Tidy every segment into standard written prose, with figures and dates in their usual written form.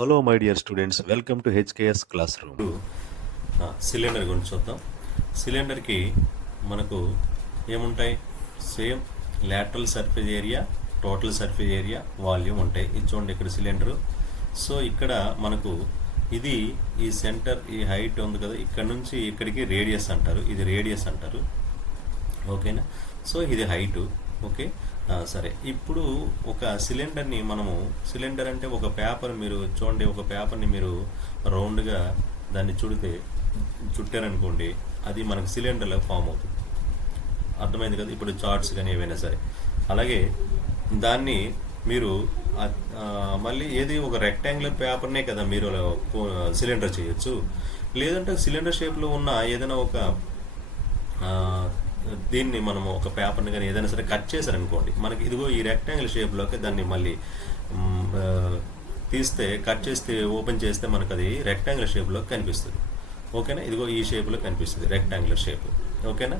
Hello my dear students, welcome to HKS class room. Cylinder గురించి చూద్దాం. సిలిండర్కి మనకు ఏముంటాయి? Same lateral surface area, total surface area, volume ఉంటాయి. ఇది చూడండి, ఇక్కడ సిలిండరు. సో ఇక్కడ మనకు ఇది ఈ సెంటర్, ఈ హైట్ ఉంది కదా, ఇక్కడ నుంచి ఇక్కడికి రేడియస్ అంటారు. ఇది రేడియస్ అంటారు, ఓకేనా? సో ఇది హైటు, ఓకే. సరే, ఇప్పుడు ఒక సిలిండర్ని మనము, సిలిండర్ అంటే ఒక పేపర్, మీరు చూడండి, ఒక పేపర్ని మీరు రౌండ్గా దాన్ని చుట్టారనుకోండి, అది మనకు సిలిండర్లో ఫామ్ అవుతుంది. అర్థమైంది కదా? ఇప్పుడు చార్ట్స్ కానీ ఏవైనా సరే. అలాగే దాన్ని మీరు మళ్ళీ ఏది ఒక రెక్టాంగులర్ పేపర్నే కదా మీరు సిలిండర్ చేయొచ్చు. లేదంటే సిలిండర్ షేప్లో ఉన్న ఏదైనా ఒక దీన్ని మనము ఒక పేపర్ని కానీ ఏదైనా సరే కట్ చేశారనుకోండి, మనకి ఇదిగో ఈ రెక్టాంగిల్ షేప్లోకి దాన్ని మళ్ళీ తీస్తే, కట్ చేస్తే, ఓపెన్ చేస్తే మనకు అది రెక్టాంగులర్ షేప్లో కనిపిస్తుంది, ఓకేనా? ఇదిగో ఈ షేప్లో కనిపిస్తుంది, రెక్టాంగులర్ షేప్, ఓకేనా?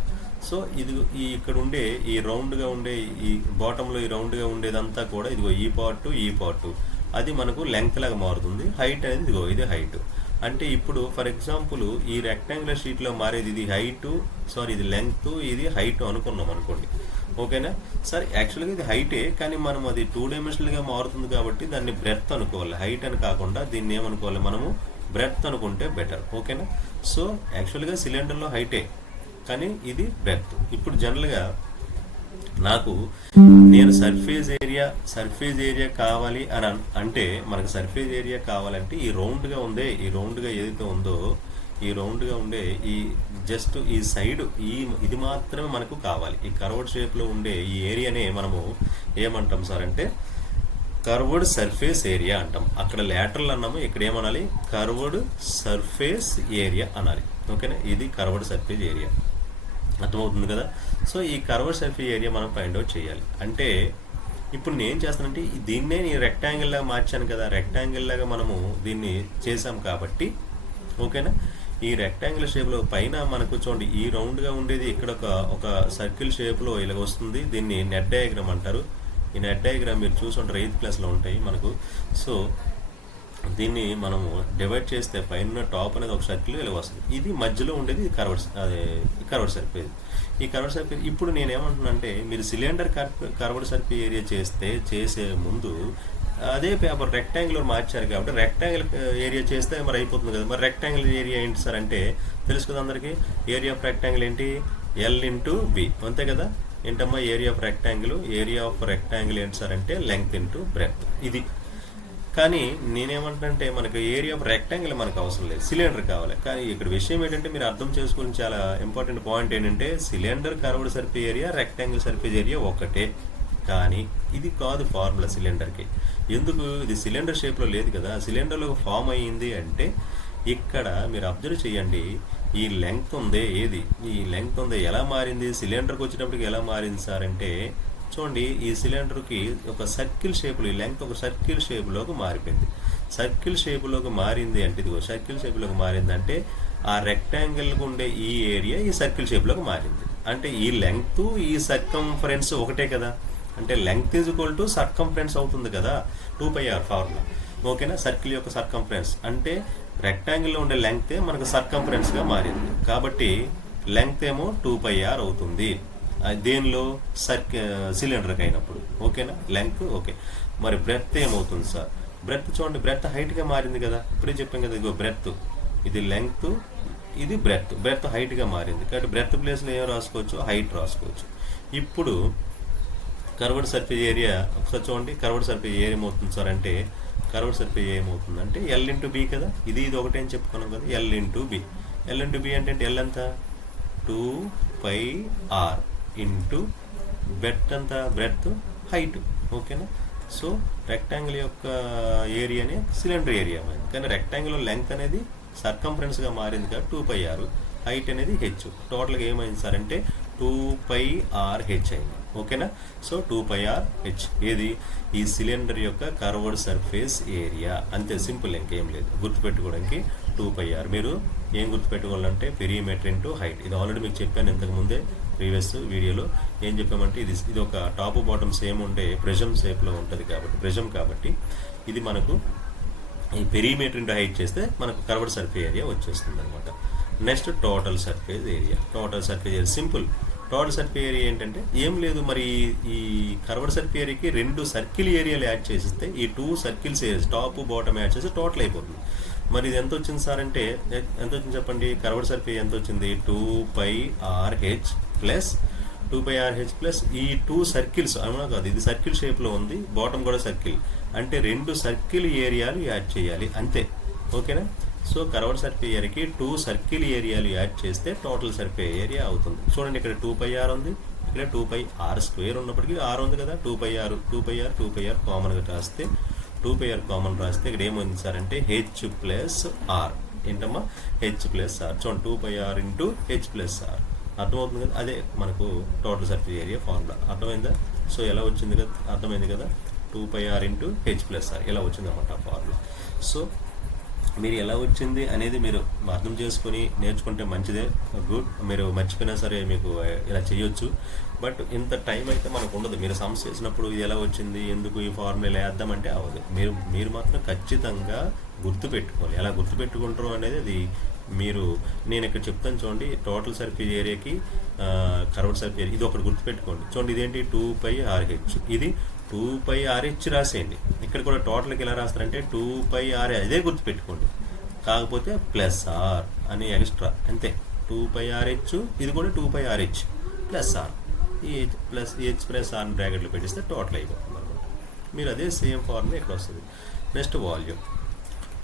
సో ఇది ఇక్కడ ఉండే ఈ రౌండ్గా ఉండే ఈ బాటంలో ఈ రౌండ్గా ఉండేదంతా కూడా ఇదిగో ఈ పార్టు అది మనకు లెంగ్త్ లాగా మారుతుంది. హైట్ అనేది ఇదిగో ఇది హైట్. అంటే ఇప్పుడు ఫర్ ఎగ్జాంపుల్ ఈ రెక్టాంగులర్ షీట్లో మారేది ఇది హైటు, ఇది లెంగ్త్, ఇది హైట్ అనుకున్నాం అనుకోండి, ఓకేనా? సరే, యాక్చువల్గా ఇది హైటే, కానీ మనం అది 2 డైమెన్షనల్గా మారుతుంది కాబట్టి దాన్ని బ్రెడ్త్ అనుకోవాలి. హైట్ అని కాకుండా దీన్ని ఏమనుకోవాలి మనము? బ్రెడ్త్ అనుకుంటే బెటర్, ఓకేనా? సో యాక్చువల్గా సిలిండర్లో హైటే, కానీ ఇది బ్రెడ్త్. ఇప్పుడు జనరల్గా నేను సర్ఫేస్ ఏరియా కావాలి అని అంటే, మనకు సర్ఫేస్ ఏరియా కావాలంటే ఈ రౌండ్గా ఏదైతే ఉందో, ఈ రౌండ్గా ఉండే ఈ జస్ట్ ఈ సైడ్ ఇది మాత్రమే మనకు కావాలి. ఈ కర్వ్డ్ షేప్లో ఉండే ఈ ఏరియానే మనము ఏమంటాం సార్ అంటే కర్వ్డ్ సర్ఫేస్ ఏరియా అంటాం. అక్కడ లాటరల్ అన్నాము, ఇక్కడ ఏమనాలి? కర్వ్డ్ సర్ఫేస్ ఏరియా అనాలి, ఓకేనా? ఇది కర్వ్డ్ సర్ఫేస్ ఏరియా. అర్థమవుతుంది కదా? సో ఈ కర్వ్డ్ సర్ఫేస్ ఏరియా మనం ఫైండ్ అవుట్ చేయాలి. అంటే ఇప్పుడు నేను చేస్తానంటే దీన్నే నేను రెక్టాంగిల్ లాగా మార్చాను కదా, రెక్టాంగిల్ లాగా మనము దీన్ని చేసాం కాబట్టి, ఓకేనా? ఈ రెక్టాంగిల్ షేప్లో పైన మనకు చూడండి, ఈ రౌండ్గా ఉండేది ఇక్కడ ఒక సర్కిల్ షేప్లో ఇలా వస్తుంది. దీన్ని నెట్ డయాగ్రామ్ అంటారు. ఈ నెట్ డయాగ్రామ్ మీరు చూసుంటారు, 8th క్లాస్లో ఉంటాయి మనకు. సో దీన్ని మనము డివైడ్ చేస్తే పైన టాప్ అనేది ఒక సర్కిల్ ఇలా వస్తుంది. ఇది మధ్యలో ఉండేది కర్వ్డ్ సర్ఫేస్. ఈ కర్వ్డ్ సర్ఫేస్ ఇప్పుడు నేను ఏమంటున్నానంటే, మీరు సిలిండర్ కర్వ్డ్ సర్ఫేస్ ఏరియా చేసే ముందు అదే పేపర్ రెక్టాంగులర్ మార్చారు కాబట్టి రెక్టాంగిల్ ఏరియా చేస్తే మరి అయిపోతుంది కదా. మరి రెక్టాంగిల్ ఏరియా ఏంటి సార్ అంటే తెలుసు కదా అందరికీ. ఏరియా ఆఫ్ రెక్టాంగిల్ ఏంటి? L/B, అంతే కదా. ఏంటమ్మా ఏరియా ఆఫ్ రెక్టాంగిల్ ఏంటి సార్ అంటే లెంగ్త్ ఇంటూ బ్రెడ్త్. ఇది కానీ నేనేమంటానంటే మనకు ఏరియా ఆఫ్ రెక్టాంగిల్ మనకు అవసరం లేదు, సిలిండర్ కావాలి. కానీ ఇక్కడ విషయం ఏంటంటే మీరు అర్థం చేసుకుని చాలా ఇంపార్టెంట్ పాయింట్ ఏంటంటే cylinder curved surface area, rectangle surface area ఒకటే. కానీ ఇది కాదు ఫార్ములా సిలిండర్కి. ఎందుకు? ఇది సిలిండర్ షేప్లో లేదు కదా, సిలిండర్లో ఫామ్ అయ్యింది అంటే ఇక్కడ మీరు అబ్జర్వ్ చేయండి, ఈ లెంగ్త్ ఉందే, ఈ లెంగ్త్ ఉందే ఎలా మారింది? సిలిండర్కి వచ్చేటప్పటికి ఎలా మారింది సార్ అంటే చూడండి, ఈ సిలిండర్కి ఒక సర్కిల్ షేప్లో ఈ లెంగ్త్ ఒక సర్కిల్ షేప్లోకి మారిపోయింది. సర్కిల్ షేప్లోకి మారింది అంటే ఇదిగో సర్కిల్ షేప్లోకి మారిందంటే ఆ రెక్టాంగిల్కి ఉండే ఈ ఏరియా ఈ సర్కిల్ షేప్లోకి మారింది. అంటే ఈ లెంగ్త్ ఈ సర్కంఫరెన్స్ ఒకటే కదా. అంటే length is equal to circumference అవుతుంది కదా, 2πr ఫార్ములా, ఓకేనా? సర్కిల్ యొక్క సర్కంఫరెన్స్ అంటే రెక్టాంగిల్లో ఉండే లెంగ్తే మనకు సర్కంఫరెన్స్గా మారింది కాబట్టి లెంగ్త్ ఏమో 2πr అవుతుంది. దేనిలో? సిలిండర్కి అయినప్పుడు, ఓకేనా? Length okay. మరి బ్రెడ్త్ ఏమవుతుంది సార్? బ్రెడ్త్ చూడండి, బ్రెడ్త్ హైట్గా మారింది కదా, ఇప్పుడే చెప్పాం కదా. ఇదిగో బ్రెడ్త్, ఇది లెంగ్త్, ఇది బ్రెడ్త్ హైట్గా మారింది కాబట్టి బ్రెడ్త్ ప్లేస్లో ఏం రాసుకోవచ్చు? హైట్ రాసుకోవచ్చు. ఇప్పుడు కర్వ్డ్ సర్ఫేస్ ఏరియా ఒకసారి చూడండి. కర్వ్డ్ సర్ఫేస్ ఏరియా ఏమవుతుంది సార్ అంటే కర్వ్డ్ సర్ఫేస్ ఏమవుతుందంటే L/B కదా, ఇది ఒకటే అని చెప్పుకున్నాం కదా, L/B. L/B అంటే L ఎంత? 2πr ఇంటూ బ్రెడ్త్ అంత, బ్రెడ్త్ హైట్, ఓకేనా? సో రెక్టాంగిల్ యొక్క ఏరియానే సిలిండర్ ఏరియా అయింది, కానీ రెక్టాంగిల్ లెంగ్త్ అనేది సర్కంఫరెన్స్గా మారింది కదా, 2πr. హైట్ అనేది హెచ్. టోటల్గా ఏమైంది సార్ అంటే 2πrh అయింది, ఓకేనా? సో 2πrh ఏది? ఈ సిలిండర్ యొక్క కర్వ్డ్ సర్ఫేస్ ఏరియా. అంతే, సింపుల్, ఇంకేం లేదు. గుర్తుపెట్టుకోవడానికి 2πr. మీరు ఏం గుర్తుపెట్టుకోవాలంటే పెరిమీటర్ ఇంటూ హైట్. ఇది ఆల్రెడీ మీకు చెప్పాను ఇంతకుముందే ప్రీవియస్ వీడియోలో. ఏం చెప్పామంటే ఇది ఒక టాప్ బాటమ్ సేమ్ ఉండే ప్రిజం షేప్లో ఉంటుంది కాబట్టి, ప్రిజం కాబట్టి ఇది మనకు ఈ పెరిమీటర్ ఇంటూ హైట్ చేస్తే మనకు కర్వ్డ్ సర్ఫేస్ ఏరియా వచ్చేస్తుంది అనమాట. Next total surface area. Total surface area simple. Total surface area ఏంటంటే ఏం లేదు, మరి ఈ కర్వ్డ్ సర్ఫేస్ ఏరియాకి 2 సర్కిల్ ఏరియాలు యాడ్ చేసిస్తే ఈ 2 circles areas top bottom add చేస్తే టోటల్ అయిపోతుంది. మరి ఇది ఎంత వచ్చింది సార్ అంటే ఎంత వచ్చింది చెప్పండి. కర్వ్డ్ సర్ఫేస్ ఎంత వచ్చింది, 2πRh ప్లస్ 2πRh ప్లస్ ఈ 2 సర్కిల్స్ అవునా కాదు, ఇది సర్కిల్ షేప్లో ఉంది, బాటమ్ కూడా సర్కిల్, అంటే 2 సర్కిల్ ఏరియాలు యాడ్ చేయాలి అంతే. ఓకేనా. సో కర్వ్డ్ సర్ఫేస్ ఏరియాకి 2 సర్కిల్ ఏరియాలు యాడ్ చేస్తే టోటల్ సర్ఫేస్ ఏరియా అవుతుంది. చూడండి ఇక్కడ 2πr ఉంది, ఇక్కడ 2πr² ఉన్నప్పటికీ r ఉంది కదా, 2πr కామన్గా రాస్తే 2πr కామన్ రాస్తే ఇక్కడ ఏముంది సార్ అంటే h ప్లస్ ఆర్. ఏంటమ్మా, h ప్లస్ ఆర్. చూడండి 2πr into h plus are అర్థమవుతుంది కదా. అదే మనకు టోటల్ సర్ఫేస్ ఏరియా ఫార్ములా. అర్థమైందా. సో ఎలా వచ్చింది కదా, అర్థమైంది కదా, 2πr into h plus are ఎలా వచ్చింది అన్నమాట ఫార్ములా. సో మీరు ఎలా వచ్చింది అనేది మీరు అర్థం చేసుకొని నేర్చుకుంటే మంచిదే, గుడ్. మీరు మర్చిపోయినా సరే మీకు ఇలా చేయొచ్చు. బట్ ఇంత టైం అయితే మనకు ఉండదు. మీరు సమ్స్ చేసినప్పుడు ఇది ఎలా వచ్చింది, ఎందుకు ఈ ఫార్ములా వేద్దామంటే అవ్వదు. మీరు మాత్రం ఖచ్చితంగా గుర్తుపెట్టుకోవాలి. ఎలా గుర్తుపెట్టుకుంటారు అనేది అది మీరు, నేను ఇక్కడ చెప్తాను చూడండి. టోటల్ సర్ఫేస్ ఏరియాకి కర్వ్డ్ సర్ఫేస్ ఏరియా ఇది ఒకటి గుర్తుపెట్టుకోండి. చూడండి ఇదేంటి 2πRh, ఇది 2πRh రాసేయండి. ఇక్కడ కూడా టోటల్కి ఎలా రాస్తారంటే 2πR, అదే గుర్తుపెట్టుకోండి. కాకపోతే ప్లస్ ఆర్ అని ఎక్స్ట్రా అంతే. 2πRh ఇది కూడా 2πRh ప్లస్ ఆర్, ఈ ప్లస్ h ప్లస్ ఆర్ బ్రాకెట్లో పెట్టిస్తే టోటల్ అయిపోతుంది అనమాట. మీరు అదే సేమ్ ఫార్ములా ఇక్కడ వస్తుంది. Next volume.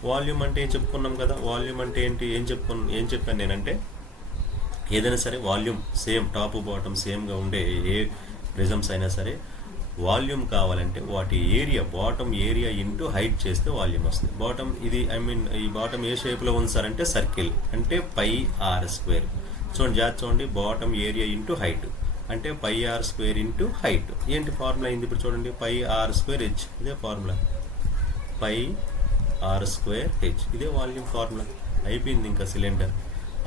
వాల్యూమ్ అంటే ఏం చెప్పుకున్నాం కదా. వాల్యూమ్ అంటే ఏంటి, ఏం చెప్పాను నేనంటే ఏదైనా సరే వాల్యూమ్ సేమ్ టాప్ బాటమ్ సేమ్గా ఉండే ఏ ప్రిజమ్స్ అయినా సరే వాల్యూమ్ కావాలంటే వాటి area bottom area into height చేస్తే వాల్యూమ్ వస్తుంది. బాటమ్ ఇది ఈ బాటమ్ ఏ షేప్లో ఉంది సార్ అంటే సర్కిల్, అంటే πr². చూడండి జాగ్రత్త చూడండి, బాటమ్ ఏరియా ఇంటూ హైట్ అంటే πr² ఇంటూ హైట్. ఏంటి ఫార్ములా అయింది ఇప్పుడు చూడండి, πr²h ఇదే ఫార్ములా, πr²h ఇదే వాల్యూమ్ ఫార్ములా. అయిపోయింది ఇంకా సిలిండర్.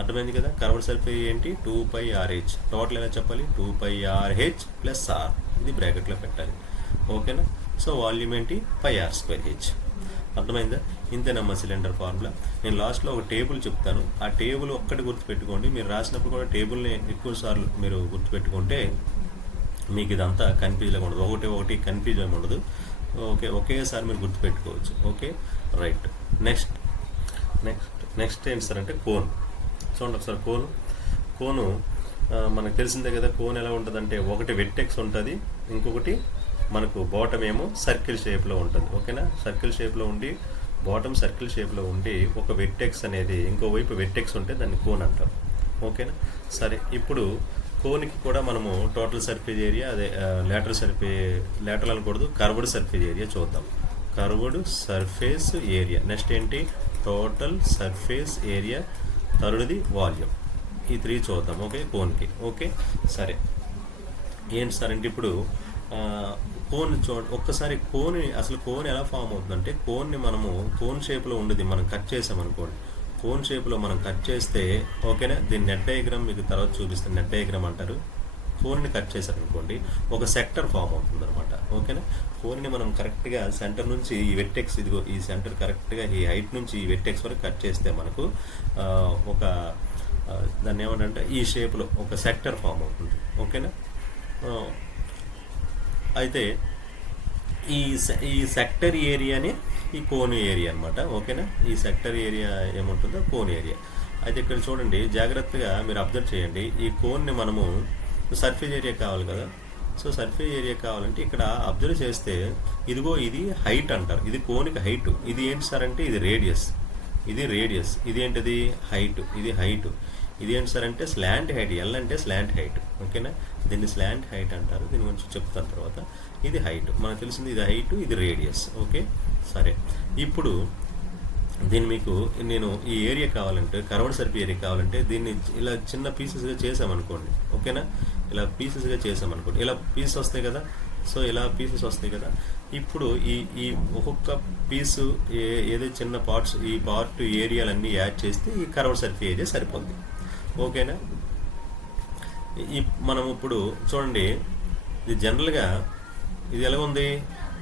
అర్థమైంది కదా. కర్వ్డ్ సర్ఫేస్ ఏంటి 2πRh, టోటల్ ఎలా చెప్పాలి 2πRh ప్లస్ ఆర్, ఇది బ్రాకెట్లో పెట్టాలి. ఓకేనా. సో వాల్యూమ్ ఏంటి πr²h. అర్థమైందా. ఇంతేనమ్మా సిలిండర్ ఫార్ములా. నేను లాస్ట్లో ఒక టేబుల్ చెప్తాను, ఆ టేబుల్ ఒక్కటి గుర్తుపెట్టుకోండి. మీరు రాసినప్పుడు కూడా టేబుల్ని ఎక్కువ సార్లు మీరు గుర్తుపెట్టుకుంటే మీకు ఇదంతా కన్ఫ్యూజ్గా ఉండదు, ఒకటి కన్ఫ్యూజ్ ఏమి ఉండదు. ఒకేసారి మీరు గుర్తుపెట్టుకోవచ్చు. Okay right. నెక్స్ట్ ఏంటి సార్ అంటే కోన్. చూడండి ఒకసారి కోను మనకు తెలిసిందే కదా. కోన్ ఎలా ఉంటుందంటే ఒకటి వెట్టెక్స్ ఉంటుంది, ఇంకొకటి మనకు బాటమ్ ఏమో సర్కిల్ షేప్లో ఉంటుంది. ఓకేనా. సర్కిల్ షేప్లో ఉండి బాటమ్ సర్కిల్ షేప్లో ఉండి ఒక వెట్టెక్స్ అనేది ఇంకోవైపు వెట్టెక్స్ ఉంటే దాన్ని కోన్ అంటారు. ఓకేనా. సరే, ఇప్పుడు కోన్కి కూడా మనము టోటల్ సర్ఫేస్ ఏరియా అదే లేటరల్ అనకూడదు, కర్వ్డ్ సర్ఫేస్ ఏరియా చూద్దాం. Curved surface area. నెక్స్ట్ ఏంటి టోటల్ సర్ఫేస్ ఏరియా, థర్డ్ది వాల్యూమ్. ఈ 3 చూద్దాం. ఓకే కోన్కి. ఓకే సరే. ఏంటి సార్ అంటే ఇప్పుడు కోన్ ఒక్కసారి అసలు కోన్ ఎలా ఫామ్ అవుతుందంటే, కోన్ని మనము కోన్ షేప్లో ఉండేది మనం కట్ చేసామనుకోండి, కోన్ షేప్లో మనం కట్ చేస్తే ఓకేనా. దీని నెట్ డయాగ్రామ్ మీకు తర్వాత చూపిస్తాను, నెట్ డయాగ్రామ్ అంటారు. కోన్ని కట్ చేశారనుకోండి ఒక సెక్టర్ ఫామ్ అవుతుంది అనమాట. ఓకేనా. కోన్ని మనం కరెక్ట్గా సెంటర్ నుంచి ఈ వెట్టెక్స్, ఇదిగో ఈ సెంటర్ కరెక్ట్గా ఈ హైట్ నుంచి ఈ వెట్టెక్స్ వరకు కట్ చేస్తే మనకు ఒక దాన్ని ఏమంటే ఈ షేప్లో ఒక సెక్టర్ ఫామ్ అవుతుంది. ఓకేనా. అయితే ఈ సెక్టర్ ఏరియానే ఈ కోన్ ఏరియా అనమాట. ఓకేనా. ఈ సెక్టర్ ఏరియా ఏముంటుందో కోన్ ఏరియా. అయితే ఇక్కడ చూడండి జాగ్రత్తగా మీరు అబ్జర్వ్ చేయండి. ఈ కోన్ని మనము సర్ఫేస్ ఏరియా కావాలి కదా. సో సర్ఫేస్ ఏరియా కావాలంటే ఇక్కడ అబ్జర్వ్ చేస్తే ఇదిగో ఇది హైట్ అంటారు, ఇది కోన్కి హైట్. ఇది ఏంటి సార్ అంటే ఇది రేడియస్, ఇది ఏంటిది హైట్, ఇది హైట్. ఇది ఏంటి సార్ అంటే స్లాంట్ హైట్, ఎల్ అంటే స్లాంట్ హైట్. ఓకేనా. దీన్ని స్లాంట్ హైట్ అంటారు, దీని గురించి చెప్తాను తర్వాత. ఇది హైట్ మనకు తెలిసింది, ఇది హైట్, ఇది రేడియస్. ఓకే సరే. ఇప్పుడు దీన్ని మీకు నేను ఈ ఏరియా కావాలంటే కర్వ్డ్ సర్ఫేస్ ఏరియా కావాలంటే దీన్ని ఇలా చిన్న పీసెస్గా చేసామనుకోండి. ఓకేనా. ఇలా పీసెస్గా చేసామనుకోండి, ఇలా పీసెస్ వస్తాయి కదా. సో ఇలా పీసెస్ వస్తాయి కదా. ఇప్పుడు ఈ ఒక్కొక్క పీసు ఏదో చిన్న పార్ట్స్, ఈ పార్ట్ ఏరియాలన్నీ యాడ్ చేస్తే ఈ కర్వ్డ్ సర్ఫేస్ ఏరియా సరిపోద్ది. ఓకేనా. మనం ఇప్పుడు చూడండి, ఇది జనరల్గా ఇది ఎలా ఉంది,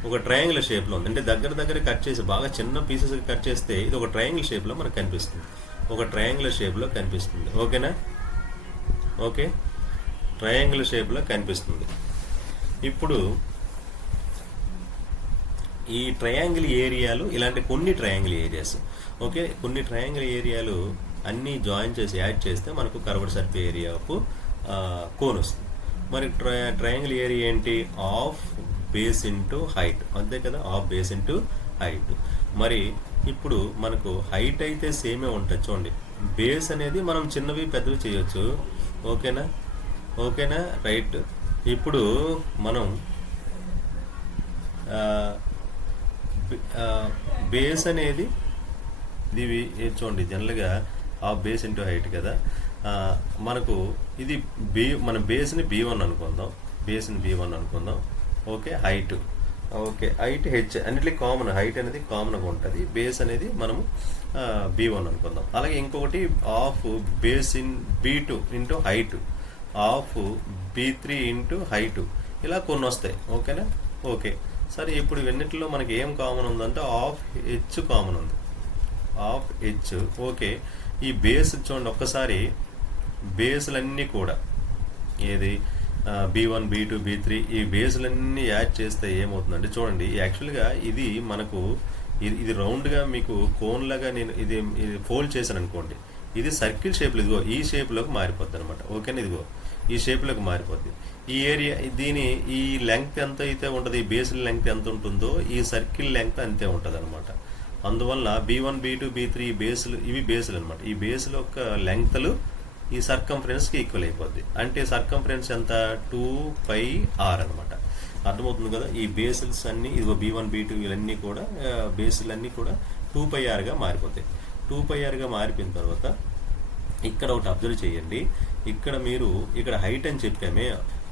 ఒక ట్రయాంగిల్ షేప్లో ఉంది. అంటే దగ్గర దగ్గర కట్ చేసి బాగా చిన్న పీసెస్గా కట్ చేస్తే ఇది ఒక ట్రయాంగిల్ షేప్లో మనకు కనిపిస్తుంది. ఒక ట్రయాంగిల్ షేప్లో కనిపిస్తుంది. ఓకేనా? ఓకే, ట్రయాంగిల్ షేప్లో కనిపిస్తుంది. ఇప్పుడు ఈ ట్రయాంగిల్ ఏరియాలు ఇలాంటి కొన్ని ట్రయాంగిల్ ఏరియాస్, ఓకే, కొన్ని ట్రయాంగిల్ ఏరియాలు అన్నీ జాయిన్ చేసి యాడ్ చేస్తే మనకు కర్వ్డ్ సర్ఫేస్ ఏరియాకు కోన్ వస్తుంది. మరి ట్రయాంగిల్ ఏరియా ఏంటి? ఆఫ్ బేస్ ఇంటూ హైట్, అంతే కదా, ఆఫ్ బేస్ ఇంటూ హైట్. మరి ఇప్పుడు మనకు హైట్ అయితే సేమే ఉంటుంది. చూడండి, బేస్ అనేది మనం చిన్నవి పెద్దవి చేయొచ్చు. ఓకేనా? ఓకేనా, రైట్. ఇప్పుడు మనం బేస్ అనేది ఇది చూడండి, జనరల్గా ఆఫ్ బేస్ ఇంటూ హైట్ కదా. మనకు ఇది మన బేస్ని B1 అనుకుందాం, బేస్ని B1 అనుకుందాం. Okay, height, okay, height H అన్నిటికీ కామన్, హైట్ అనేది కామన్గా ఉంటుంది. బేస్ అనేది మనము B1 అనుకుందాం. అలాగే ఇంకొకటి of base in B2 into height, of B3 into height, ఇలా కొన్ని వస్తాయి. ఓకేనా? ఓకే, సరే. ఇప్పుడు ఇవన్నిటిలో మనకి ఏం కామన్ ఉందంటే ఆఫ్ హెచ్ కామన్ ఉంది, ఆఫ్ హెచ్. ఓకే, ఈ బేస్ చూడండి ఒక్కసారి, బేస్లన్నీ కూడా ఏది B1 B2 B3 ఈ బేస్లన్నీ యాడ్ చేస్తే ఏమవుతుందంటే చూడండి, యాక్చువల్గా ఇది మనకు ఇది రౌండ్గా మీకు కోన్ లాగా నేను ఇది ఫోల్డ్ చేశాను అనుకోండి, ఇది సర్కిల్ షేప్లో ఇదిగో ఈ షేప్లోకి మారిపోద్ది అనమాట. ఓకేనా? ఇదిగో ఈ షేప్లోకి మారిపోద్ది. ఈ ఏరియా ఈ లెంగ్త్ ఎంత అయితే ఉంటుంది, ఈ బేస్ లెంగ్త్ ఎంత ఉంటుందో ఈ సర్కిల్ లెంగ్త్ అంతే ఉంటుంది అనమాట. అందువల్ల B1 B2 B3 ఈ బేస్లు, ఇవి బేస్లు అనమాట. ఈ బేస్ల యొక్క లెంగ్త్లు ఈ సర్కంఫరెన్స్కి ఈక్వల్ అయిపోద్ది. అంటే సర్కంఫరెన్స్ ఎంత? 2πr అనమాట. అర్థమవుతుంది కదా? ఈ బేసిల్స్ అన్నీ ఇదిగో B1 B2 ఇవన్నీ కూడా బేస్లన్నీ కూడా 2πrగా మారిపోతాయి. 2πrగా మారిపోయిన తర్వాత ఇక్కడ ఒకటి అబ్జర్వ్ చేయండి. ఇక్కడ మీరు ఇక్కడ హైట్ అని చెప్పామే,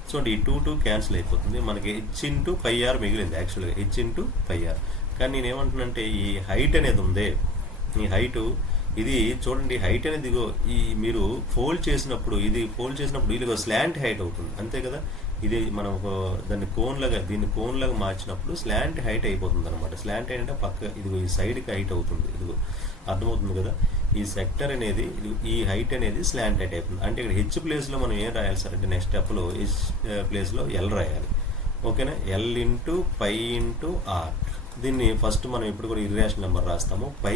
చూడండి, ఈ 2 క్యాన్సిల్ అయిపోతుంది. మనకి h ఇంటూ πr మిగిలింది, యాక్చువల్గా h ఇంటూ πr. కానీ నేనేమంటున్నానంటే ఈ హైట్ అనేది ఉందే, ఈ హైటు ఇది చూడండి, హైట్ అనేది ఇదిగో ఈ మీరు ఫోల్డ్ చేసినప్పుడు ఇది స్లాంట్ హైట్ అవుతుంది, అంతే కదా. ఇది మనం దీన్ని కోన్లాగా మార్చినప్పుడు స్లాంట్ హైట్ అయిపోతుంది అనమాట. స్లాంట్ హైట్ అంటే పక్క ఇదిగో ఈ సైడ్కి హైట్ అవుతుంది. ఇదిగో అర్థమవుతుంది కదా. ఈ సెక్టర్ అనేది ఈ హైట్ అనేది స్లాంట్ హైట్ అయిపోతుంది. అంటే ఇక్కడ హెచ్ ప్లేస్లో మనం ఏం రాయాలి సార్ అంటే నెక్స్ట్ స్టెప్లో హెచ్ ప్లేస్లో ఎల్ రాయాలి. ఓకేనా? L into pi into r. దీన్ని ఫస్ట్ మనం ఇప్పుడు కూడా ఇర్రేషనల్ నెంబర్ రాస్తాము. పై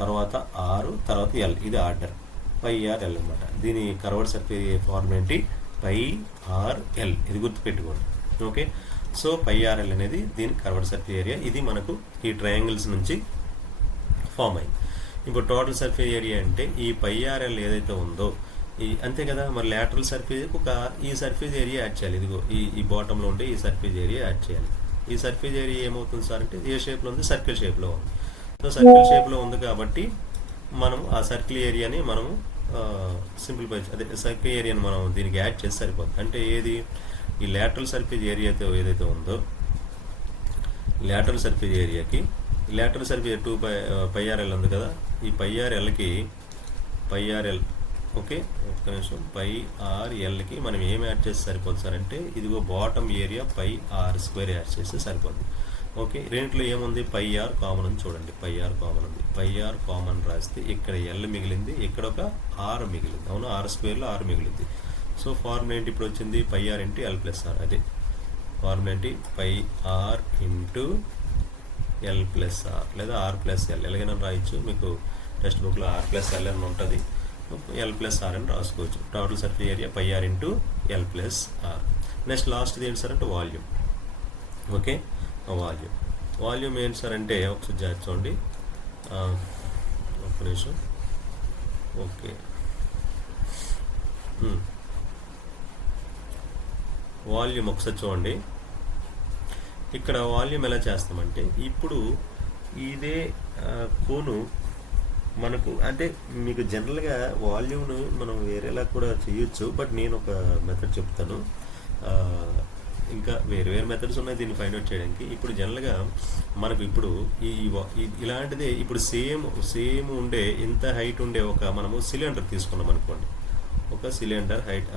తర్వాత ఆరు తర్వాత ఎల్, ఇది ఆర్డర్. పై ఆర్ ఎల్ అనమాట. దీని కర్వ్డ్ సర్ఫేస్ ఫార్మ్ ఏంటి? పై ఆర్ ఎల్, ఇది గుర్తుపెట్టుకోండి. Okay, so pi r l అనేది దీని కర్వ్డ్ సర్ఫేస్ ఏరియా. ఇది మనకు ఈ ట్రయాంగిల్స్ నుంచి ఫామ్ అయింది. ఇప్పుడు టోటల్ సర్ఫేస్ ఏరియా అంటే ఈ పై ఆర్ ఎల్ ఏదైతే ఉందో అంతే కదా. మరి లాటరల్ సర్ఫేస్ ఈ సర్ఫేస్ ఏరియా యాడ్ చేయాలి. ఇదిగో ఈ బాటంలో ఉండే ఈ సర్ఫేస్ ఏరియా యాడ్ చేయాలి. ఈ సర్ఫేస్ ఏరియా ఏమవుతుంది సార్ అంటే ఏ షేప్లో ఉంది? సర్కిల్ షేప్లో ఉంది. సో సర్కిల్ షేప్లో ఉంది కాబట్టి మనం ఆ సర్కిల్ ఏరియాని మనము సింప్లిఫై, అదే సర్కిల్ ఏరియాని మనం దీనికి యాడ్ చేసి సరిపోతుంది. అంటే ఏది? ఈ లాటరల్ సర్ఫేస్ ఏరియా ఏదైతే ఉందో లాటరల్ సర్ఫేస్ ఏరియాకి లాటరల్ సర్ఫేస్ 2πrl ఉంది కదా. ఈ πrlకి πrl, ఓకే, ఒక్క నిమిషం, πrlకి మనం ఏం యాడ్ చేస్తే సరిపోతుంది సార్ అంటే ఇదిగో బాటమ్ ఏరియా πr² యాడ్ చేస్తే సరిపోతుంది. ఓకే, రెంట్లో ఏముంది? πr కామన్ ఉంది. చూడండి, πr కామన్ ఉంది. πr కామన్ రాస్తే ఇక్కడ ఎల్ మిగిలింది, ఇక్కడ ఒక ఆర్ మిగిలింది. అవును, r² ఆర్ మిగిలింది. సో ఫార్ములా ఏంటి ఇప్పుడు వచ్చింది? πr into l plus r. అదే ఫార్ములా ఏంటి? πr into l plus r లేదా ఆర్ ప్లస్ ఎల్, ఎలాగైనా రాయొచ్చు. మీకు టెక్స్ట్ బుక్లో ఆర్ ప్లస్ ఎల్ అని ఉంటుంది, ఎల్ ప్లస్ ఆర్ అని రాసుకోవచ్చు. Total surface area πr into l plus r. Next last ఏంటి సార్ అంటే వాల్యూమ్. ఓకే, వాల్యూమ్ ఏంటి సార్ అంటే ఒకసారి జాగ్రత్త చూడండి, ఒక్క నిమిషం. ఓకే, వాల్యూమ్ ఒకసారి చూడండి. ఇక్కడ వాల్యూమ్ ఎలా చేస్తామంటే ఇప్పుడు ఇదే కోను మనకు అంటే మీకు జనరల్గా వాల్యూమ్ను మనం వేరేలా కూడా చేయొచ్చు. బట్ నేను ఒక మెథడ్ చెప్తాను. ఇంకా వేరే మెథడ్స్ ఉన్నాయి దీన్ని ఫైండ్ అవుట్ చేయడానికి. ఇప్పుడు జనరల్గా మనకు ఇప్పుడు ఇలాంటిదే ఇప్పుడు సేమ్ ఉండే ఇంత హైట్ ఉండే మనము సిలిండర్ తీసుకున్నాం అనుకోండి. ఒక సిలిండర్ హైట్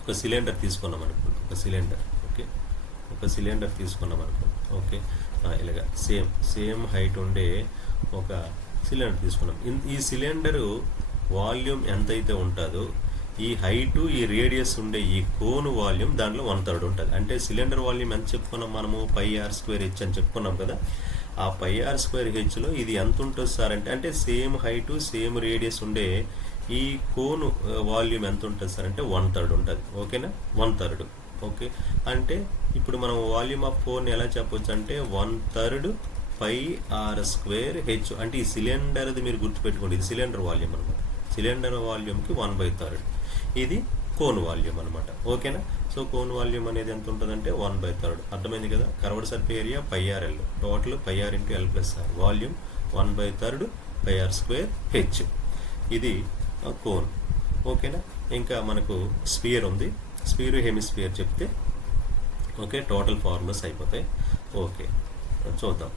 ఒక సిలిండర్ తీసుకున్నాం అనుకోండి. ఒక ఒక సిలిండర్. ఓకే, ఒక సిలిండర్ తీసుకున్నాం అనుకో. ఓకే, ఇలాగ సేమ్ హైట్ ఉండే ఒక సిలిండర్ తీసుకున్నాం. ఈ సిలిండరు వాల్యూమ్ ఎంతైతే ఉంటుందో ఈ హైటు ఈ రేడియస్ ఉండే ఈ కోన్ వాల్యూమ్ దాంట్లో 1/3 ఉంటుంది. అంటే సిలిండర్ వాల్యూమ్ ఎంత చెప్పుకున్నాం మనము, πr²h అని చెప్పుకున్నాం కదా. ఆ πr²hలో ఇది ఎంత ఉంటుంది సార్ అంటే సేమ్ హైటు సేమ్ రేడియస్ ఉండే ఈ కోన్ వాల్యూమ్ ఎంత ఉంటుంది సార్ అంటే 1/3 ఉంటుంది. ఓకేనా, 1/3. ఓకే, అంటే ఇప్పుడు మనం వాల్యూమ్ ఆఫ్ కోన్ ఎలా చెప్పొచ్చు అంటే 1/3 πr²h. అంటే ఈ సిలిండర్ది మీరు గుర్తుపెట్టుకోండి, ఇది సిలిండర్ వాల్యూమ్ అనమాట. సిలిండర్ వాల్యూమ్కి 1/3 ఇది కోన్ వాల్యూమ్ అనమాట. ఓకేనా, సో కోన్ వాల్యూమ్ అనేది ఎంత ఉంటుందంటే 1/3. అర్థమైంది కదా. Curved surface area πrl, total πr × l+r, volume 1/3 πr²h. ఇది కోన్. ఓకేనా, ఇంకా మనకు స్పియర్ ఉంది. స్పియర్ హెమిస్పియర్ చెప్తే ఓకే టోటల్ ఫార్ములాస్ అయిపోతాయి. ఓకే, చూద్దాం.